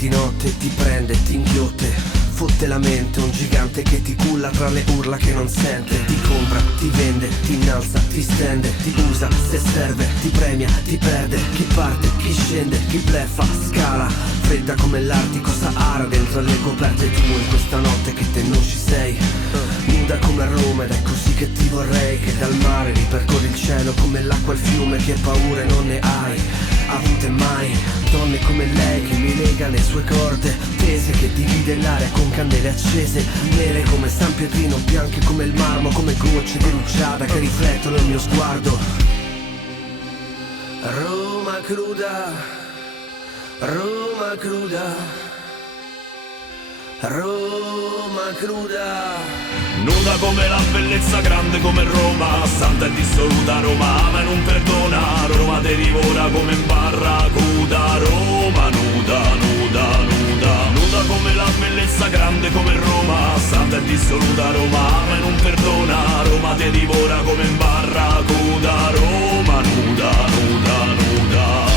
di notte ti prende, ti inghiotte, fotte la mente, un gigante che ti culla tra le urla che non sente. Ti compra, ti vende, ti innalza, ti stende, ti usa, se serve, ti premia, ti perde. Chi parte, chi scende, chi bleffa, scala, fredda come l'Artico Sahara dentro le coperte tu in questa notte che te non ci sei. Nuda come Roma ed è così che ti vorrei, che dal mare ripercorri il cielo come l'acqua il fiume, che paure non ne hai avute mai. Donne come lei che mi lega le sue corde tese, che divide l'aria con candele accese, nere come San Pietrino, bianche come il marmo, come gocce di rugiada che riflettono il mio sguardo. Roma cruda, Roma cruda, Roma cruda. Nuda come la bellezza, grande come Roma, santa e dissoluta Roma ama e non perdona. Roma te divora come in barracuda. Roma nuda, nuda, nuda. Nuda come la bellezza, grande come Roma, santa e dissoluta Roma ama e non perdona. Roma te divora come in barracuda. Roma nuda, nuda, nuda.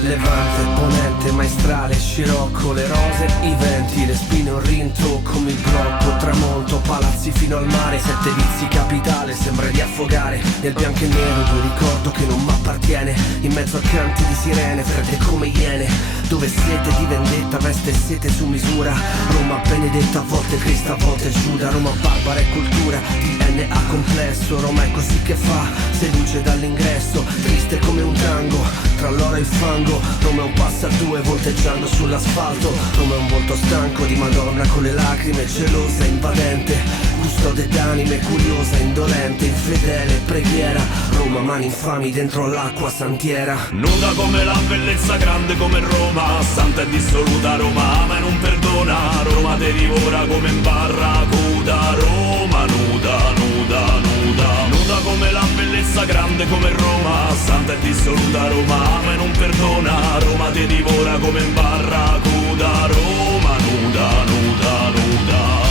Levante, ponente, maestrale, scirocco, le rose, i venti, le spine, un rintocco, il blocco, tramonto, palazzi fino al mare, sette vizi, capitale, sembra di affogare nel bianco e nero di un ricordo che non m'appartiene, in mezzo a canti di sirene, fredde come iene, dove sete di vendetta veste sete su misura. Roma benedetta, a volte Cristo, a volte Giuda. Roma barbara e cultura, DNA complesso. Roma è così che fa, seduce dall'ingresso, triste come un tango, tra l'oro e il fango. Roma è un passo a due volteggiando sull'asfalto. Roma è un volto stanco di Madonna con le lacrime, gelosa, invadente, custode d'anime, curiosa, indolente, infedele, preghiera. Roma mani infami dentro l'acqua santiera. Nuda come la bellezza, grande come Roma, santa e dissoluta Roma ama e non perdona. Roma te divora come in barracuda. Roma nuda, nuda, nuda. Nuda come la bellezza, grande come Roma, santa e dissoluta Roma ama e non perdona. Roma te divora come in barracuda. Roma nuda, nuda, nuda.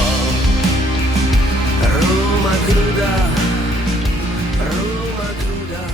Roma cruda, Roma cruda.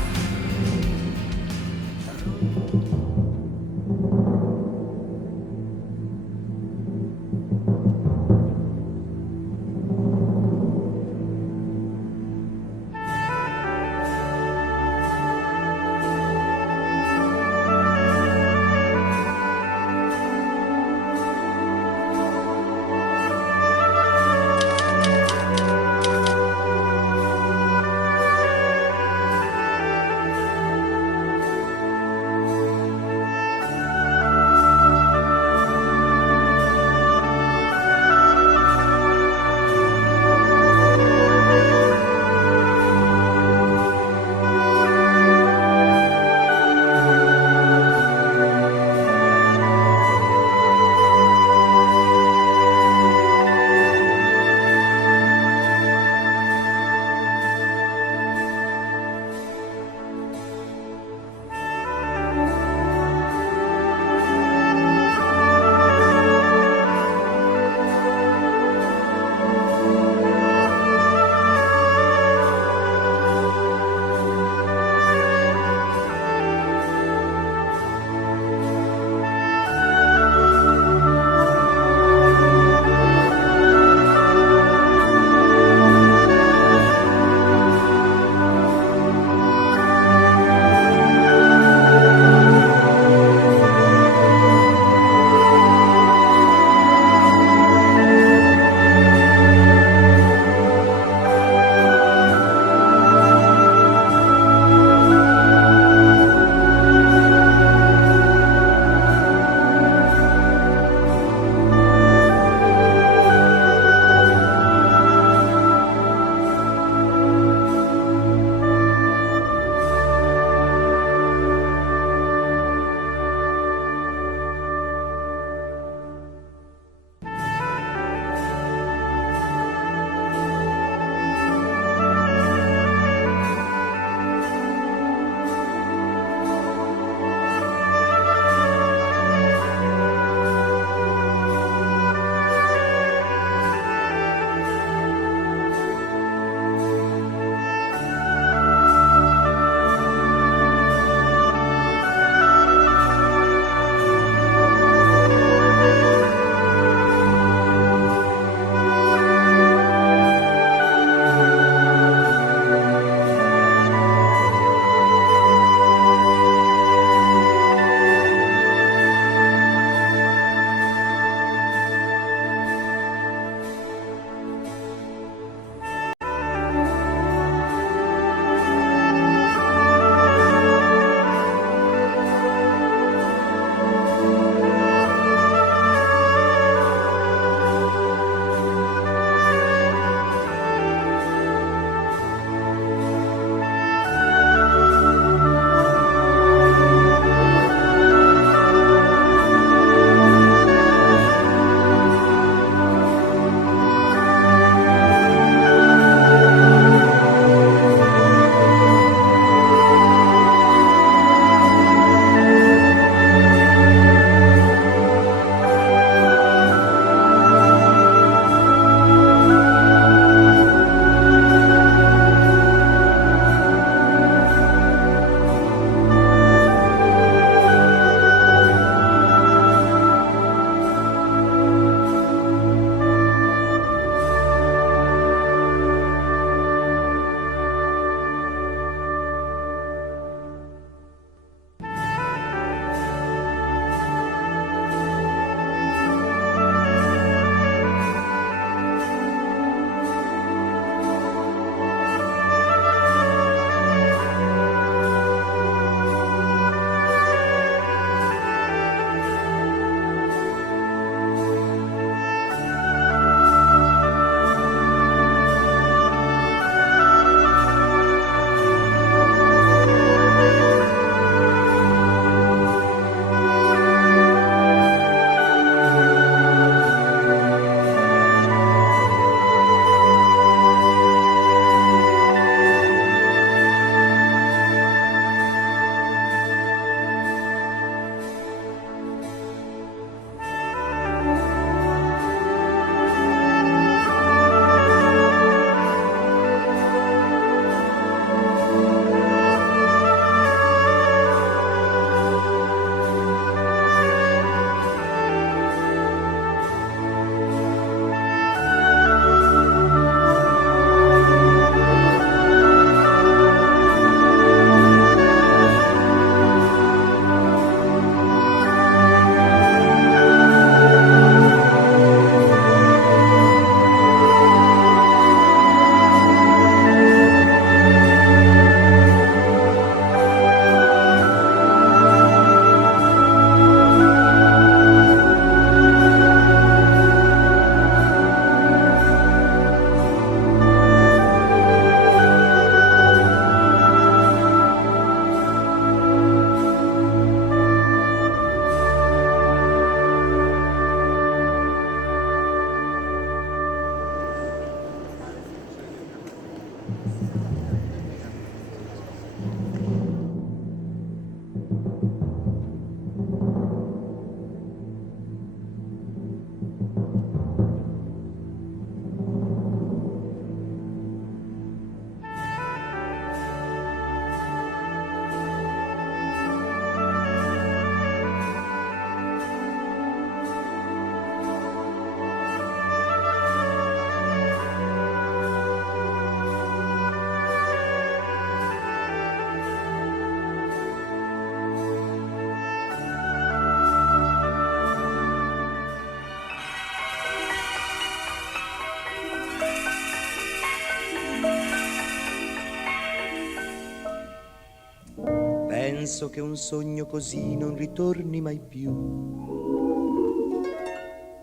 penso che un sogno così non ritorni mai più.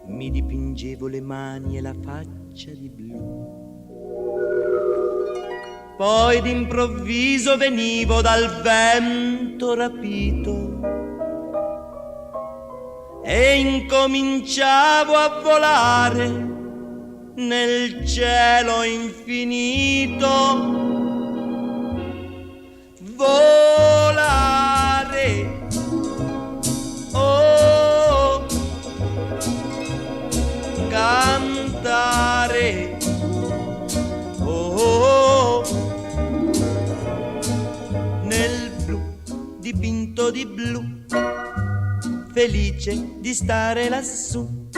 Mi dipingevo le mani e la faccia di blu. Poi d'improvviso venivo dal vento rapito e incominciavo a volare nel cielo infinito. Volare, oh, cantare, oh, nel blu dipinto di blu, felice di stare lassù.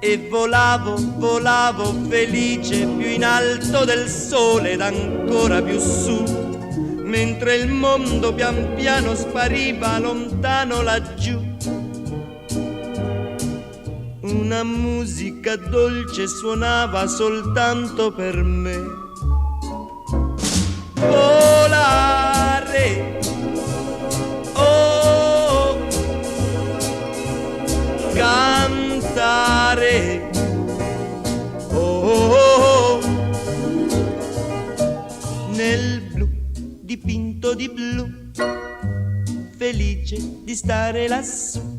E volavo, volavo felice più in alto del sole ed ancora più su, mentre il mondo pian piano spariva lontano laggiù. Una musica dolce suonava soltanto per me. Volare, oh, cantare, oh, nel blu dipinto di blu, felice di stare lassù.